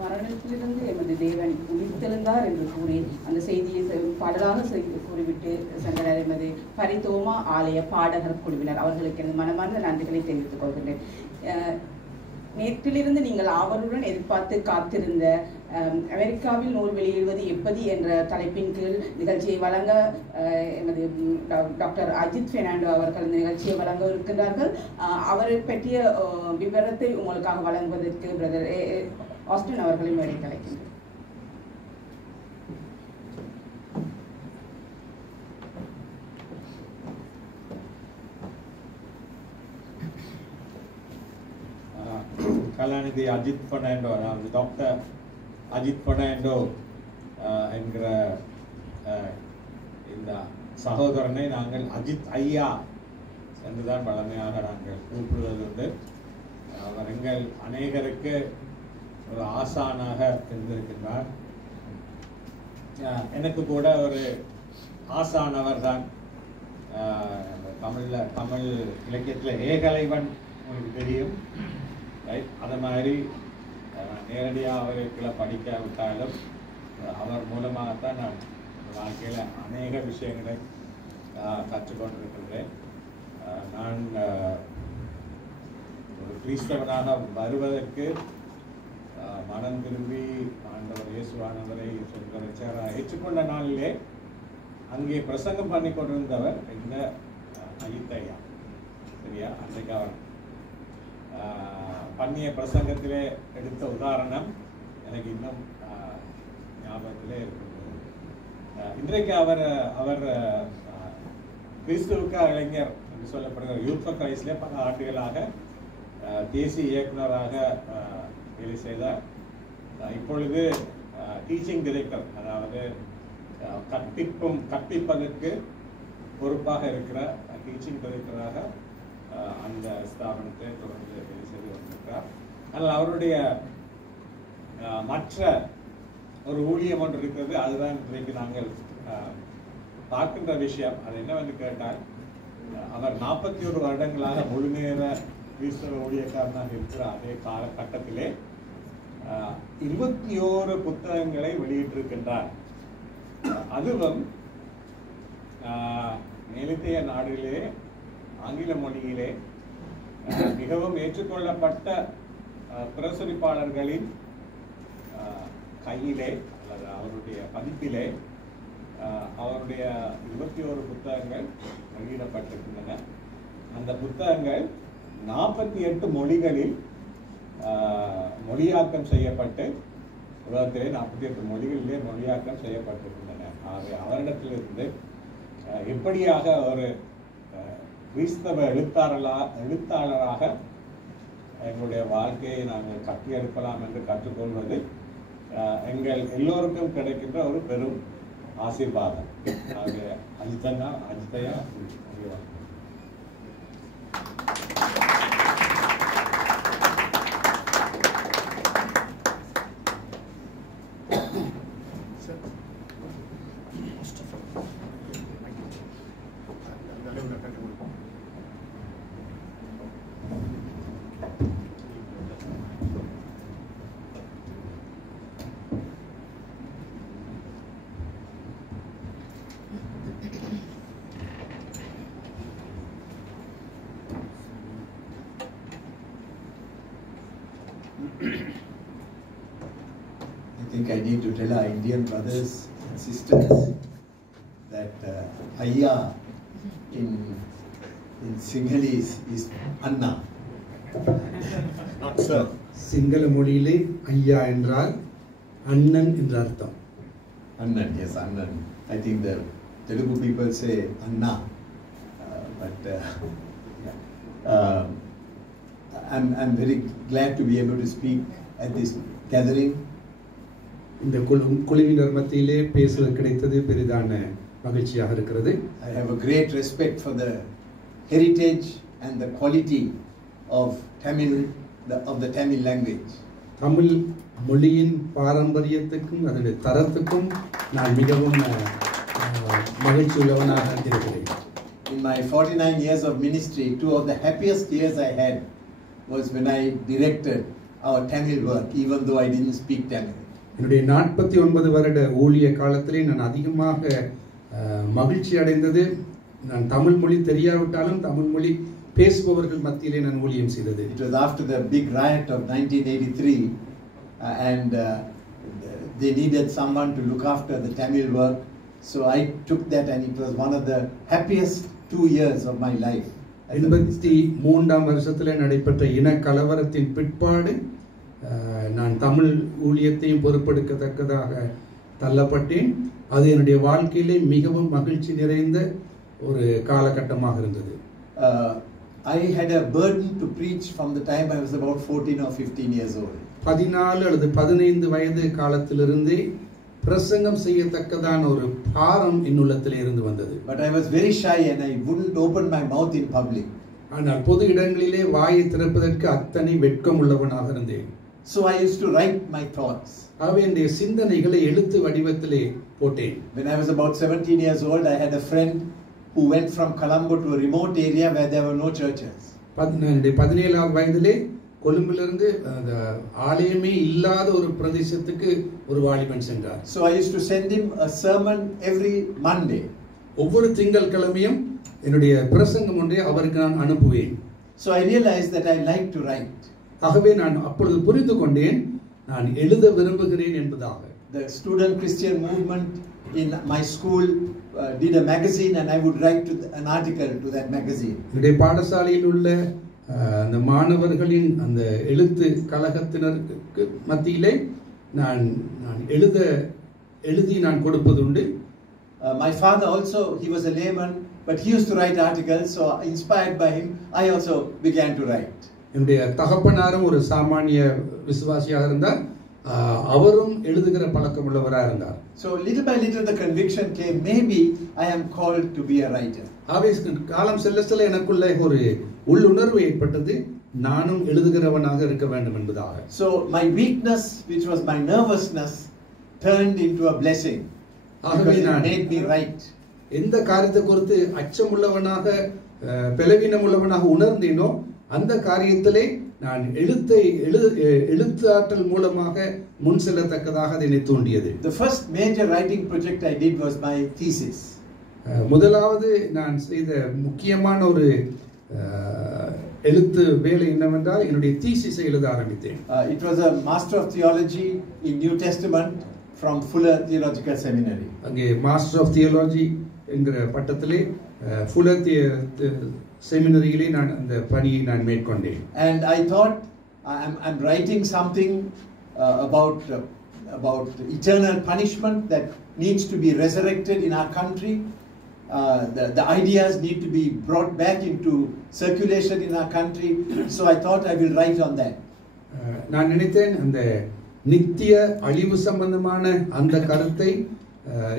மரணத்திலிருந்து எமது தேவன் உயிர்த்தெழுந்தார் என்று கூறி அந்த செய்தியை பாடலாக கூறிவிட்டு சென்றனர் எமது பரிதோமா ஆலய பாடகர் குழுவினர். அவர்களுக்கு எனது மனமார்ந்த நன்றிகளை தெரிவித்துக் கொள்கின்றேன். நேற்றிலிருந்து நீங்கள் ஆவலுடன் எதிர்பார்த்து காத்திருந்த அமெரிக்காவில் நூல் வெளியிடுவது எப்படி என்ற தலைப்பின் கீழ் நிகழ்ச்சியை வழங்க எமது டாக்டர் அஜித் பெர்னாண்டோ அவர்கள் இந்த நிகழ்ச்சியை வழங்க இருக்கின்றார்கள். அவரை பற்றிய விவரத்தை உங்களுக்காக வழங்குவதற்கு பிரதர் ஆஸ்டின் அவர்களை மேடை கலைக்கின்றனர். கலாநிதி அஜித் பெர்னாண்டோ, அதாவது டாக்டர் அஜித் பெர்னாண்டோ என்கிற இந்த சகோதரனை நாங்கள் அஜித் ஐயா என்றுதான் வழமையாக நாங்கள் கூப்பிடுவதுண்டு. அவர் எங்கள் அநேகருக்கு ஒரு ஆசானாக இருந்திருக்கின்றார். எனக்கு கூட ஒரு ஆசானவர் தான். தமிழ் இலக்கியத்தில் ஏகலைவன் உங்களுக்கு தெரியும், ரைட்? அது மாதிரி நேரடியாக அவருக்குள்ள படிக்காவிட்டாலும் அவர் மூலமாகத்தான் நான் வாழ்க்கையில் அநேக விஷயங்களை கற்றுக்கொண்டிருக்கின்றேன். நான் ஒரு கிறிஸ்தவனாக வருவதற்கு மனம் திரும்பி ஆண்டவர் இயேசுவானவரை சொந்த ரட்சகராக ஏற்றுக்கொண்ட நாளிலே அங்கே பிரசங்கம் பண்ணி கொண்டிருந்தவர் இந்த அஜித் ஐயா. சரியா? அன்றைக்கு அவர் பண்ணிய பிரசங்கத்திலே எடுத்த உதாரணம் எனக்கு இன்னும் ஞாபகத்திலே இருக்கின்றது. இன்றைக்கு அவர் கிறிஸ்துவுக்கு இளைஞர் என்று சொல்லப்படுகிற யூத் ஃபார் கிரைஸ்ட்லே பல ஆண்டுகளாக தேசிய இயக்குநராக வேலை செய்தார். இப்பொழுது டீச்சிங் டைரக்டர், அதாவது கற்பிப்பதற்கு பொறுப்பாக இருக்கிற டீச்சிங் டைரக்டராக அந்த ஸ்தாபனத்தை தொடர்ந்து வேலை செய்து கொண்டிருக்கிறார். ஆனால் அவருடைய மற்ற ஒரு ஊழியம் ஒன்று இருக்கிறது. அதுதான் இன்றைக்கு நாங்கள் பார்க்கின்ற விஷயம். அது என்னவென்று கேட்டால், அவர் 41 வருடங்களாக முழுநேர கிறிஸ்தவ ஊழியக்காரனாக இருக்கிற அதே காலகட்டத்திலே 21 புத்தகங்களை வெளியிட்டிருக்கின்றார். அதுவும் மேலித்திய நாடுகளிலே ஆங்கில மொழியிலே மிகவும் ஏற்றுக்கொள்ளப்பட்ட பிரசுரிப்பாளர்களின் கையிலே அல்லது அவருடைய பதிப்பிலே அவருடைய 21 புத்தகங்கள் வெளியிடப்பட்டிருக்கின்றன. அந்த புத்தகங்கள் 48 மொழிகளில் மொழியாக்கம் செய்யப்பட்டு உலகத்திலே 48 மொழிகளிலே மொழியாக்கம் செய்யப்பட்டிருக்கின்றன. ஆகவே அவரிடத்திலிருந்து எப்படியாக ஒரு கிறிஸ்தவ எழுத்தாளராக எங்களுடைய வாழ்க்கையை நாங்கள் கட்டியெழுப்பலாம் என்று கற்றுக்கொள்வது எங்கள் எல்லோருக்கும் கிடைக்கின்ற ஒரு பெரும் ஆசீர்வாதம். ஆகவே அஜித்தையா I think I need to tell our Indian brothers and sisters that Ayya in Sinhalese is Anna, not sir. Sinhala மொழியிலே ஐயா என்றால் அண்ணன் என்ற அர்த்தம். Annan, yes, Annan. I think the Telugu people say Anna, but I'm very glad to be able to speak at this gathering. இந்த குழுவினர் மத்தியிலே பேசுவது கிடைத்தது பெரிதான மகிழ்ச்சியாக இருக்கிறது. I have a great respect for the heritage and the quality of the Tamil language. Tamil மொழியின் பாரம்பரியத்துக்கும் அதனுடைய தரத்துக்கும் நான் மிகவும் மகிழ்ச்சி உள்ளவனாக இருக்கிறேன். In my 49 years of ministry, 2 of the happiest years I had was when I directed our Tamil work, even though I didn't speak Tamil. என்னுடைய 49 வருட ஊழிய காலத்திலே நான் அதிகமாக மகிழ்ச்சி அடைந்தது நான் தமிழ் மொழி தெரியாவிட்டாலும் தமிழ் மொழி பேசுபவர்கள் மத்தியிலே நான் ஊழியம் செய்தது. It was after the big riot of 1983 and they needed someone to look after the Tamil work, so I took that and it was one of the happiest 2 years of my life. 83ஆம் வருஷத்திலே நடைபெற்ற இன கலவரத்தின் பிற்பாடு நான் தமிழ் ஊழியத்தையும் பொறுப்பெடுக்கத்தக்கதாக தள்ளப்பட்டேன். அது என்னுடைய வாழ்க்கையிலே மிகவும் மகிழ்ச்சி நிறைந்த ஒரு காலகட்டமாக இருந்தது. I had a burden to preach from the time I was about 14 or 15 years old. 14 அல்லது 15 வயது காலத்திலிருந்தே பிரசங்கம் செய்யத்தக்கதான ஒரு பாரம் என்னுள்ளத்திலே இருந்து வந்தது. But I was very shy and I wouldn't open my mouth in public. ஆனால் பொது இடங்களிலே வாயை திறப்பதற்கு அத்தனை வெட்கம் உள்ளவனாக இருந்தேன். So I used to write my thoughts. ஆகவே என்னுடைய சிந்தனைகளை எழுத்து வடிவத்திலே போட்டேன். When I was about 17 years old, I had a friend who went from Colombo to a remote area where there were no churches. 17ஆம் வயதிலே கொழும்பிலிருந்து ஆலயமே இல்லாத ஒரு பிரதேசத்துக்கு ஒரு வாலிபன் சென்றார். So I used to send him a sermon every Monday. ஒவ்வொரு திங்கட்கிழமையும் என்னுடைய பிரசங்கம் ஒன்றை அவருக்கு நான் அனுப்புவேன். So I realized that I like to write. ஆகவே நான் அப்பொழுது புரிந்து கொண்டேன் நான் எழுத விரும்புகிறேன் என்பதாக. The student Christian movement in my school did a magazine and I would write an article to that magazine. என்னுடைய பாடசாலையில் உள்ள அந்த மாணவர்களின் அந்த எழுத்து கழகத்தினருக்கு மத்தியிலே நான் எழுதி நான் கொடுப்பதுண்டு. My father also, he was a layman, but he used to write articles, so inspired by him, I also began to write. என்னுடைய தகப்பனாரும் ஒரு சாமானிய விசுவாசியாக இருந்தார், அவரும் எழுதுகிற பழக்கம் உள்ளவராக இருந்தார். So little by little the conviction came, maybe I am called to be a writer. காலம் செல்ல செல்ல எனக்குள்ள ஒரு உள்ளுணர்வு ஏற்பட்டது, நானும் எழுதுகிறவனாக இருக்க வேண்டும் என்பதாக. So my weakness, which was my nervousness, turned into a blessing. ஆகவே நான் made me write. எந்த காரியத்தை குறித்து அச்சமுள்ளவனாக பலவீனம் உள்ளவனாக உணர்ந்தேனோ அந்த காரியத்திலே நான் எழுத்தாற்றல் மூலமாக முன் செல்லத்தக்கதாக அதை தூண்டியது. The first major writing project I did was my thesis. முதலாவது நான் செய்த முக்கியமான ஒரு எழுத்து வேலை என்னவென்றால் என்னுடைய தீசிஸை எழுத ஆரம்பித்தேன். It was a Master of Theology in New Testament from Fuller Theological Seminary. அங்கே மாஸ்டர் ஆஃப் தியாலஜி என்கிற பட்டத்திலே ஃபுல்லர் செமினரியிலே நான் அந்த பணியை நான் மேற்கொண்டேன். And I thought I'm writing something about eternal punishment that needs to be resurrected in our country. The ideas need to be brought back into circulation in our country. So I thought I will write on that. நான் நினைத்தேன் அந்த நித்திய அழிவு சம்பந்தமான அந்த கருத்தை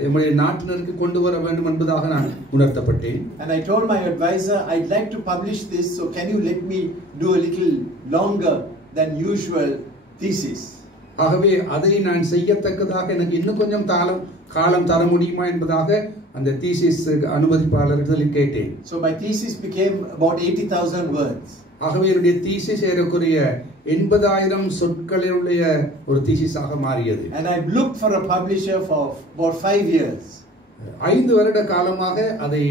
நம்முடைய நாட்டினருக்கு கொண்டு வர வேண்டும் என்பதாக நான் உணர்த்தப்பட்டேன். And I told my advisor, I'd like to publish this, so can you let me do a little longer than usual thesis? ஆகவே அதை நான் செய்யத்தக்கதாக எனக்கு இன்னும் கொஞ்சம் காலம் தர முடியுமா என்பதாக அந்த தீசிஸ் அனுமதிப்பாளர்களிடம் கேட்டேன். So my thesis became about 80,000 words. ஆகவே என்னுடைய தீசிஸ் ஏறக்குறைய 80,000 சொற்களுடைய ஒரு தீசிஸாக மாறியது. And I looked for a publisher for about 5 years. 5 வருட காலமாக அதை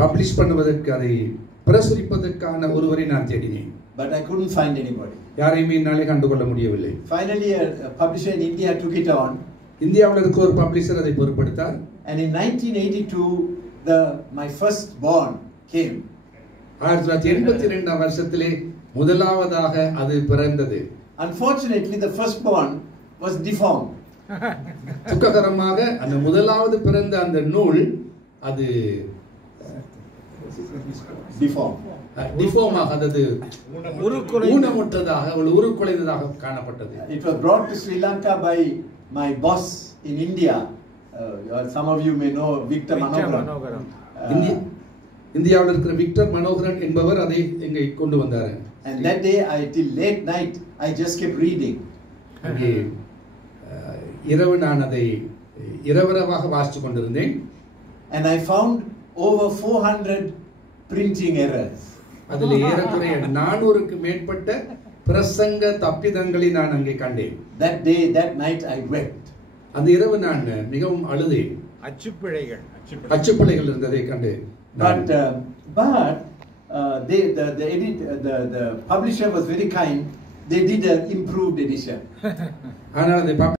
பப்ளிஷ் பண்ணுவதற்கு அதை பிரசுரிப்பதற்கான ஒருவரை நான் தேடினேன். But I couldn't find anybody. யாரையுமே என்னாலே கண்டுகொள்ள முடியவில்லை. Finally a publisher in India took it on. இந்தியாவில் இருக்க ஒரு பப்ளிஷர் அதை பொறுப்பெடுத்தார். And in 1982 my first born came. 1982 வருஷத்திலே முதலாவதாக அது பிறந்தது. Unfortunately the firstborn was deformed. துக்ககரமாக அந்த முதலாவது பிறந்த அந்த நூல் அது டிஃபார்ம் ஆகாதது ஊனமுற்றதாக உருக்குலைந்ததாக காணப்பட்டது. It was brought to Sri Lanka by my boss in India. Some of you may know Victor Manogaran. இந்தியாவில் இருக்கிற விக்டர் மனோகரன் என்பவர் அதை எங்கே கொண்டு வந்தார். And that day till late night I just kept reading. இரவு நான் அதை இரவரவாக வாசித்து கொண்டிருந்தேன். And I found over 400 printing errors. அதில் ஏறக்குறைய 400க்கு மேற்பட்ட பிரசங்க தப்பிதங்களை நான் அங்கே கண்டேன். That day, that night I wept. அந்த இரவு நான் மிகவும் அழுதேன். அச்சுப்பிழைகள் இருந்ததை கண்டு. But the publisher was very kind. They did an improved edition. ஆனால் அந்த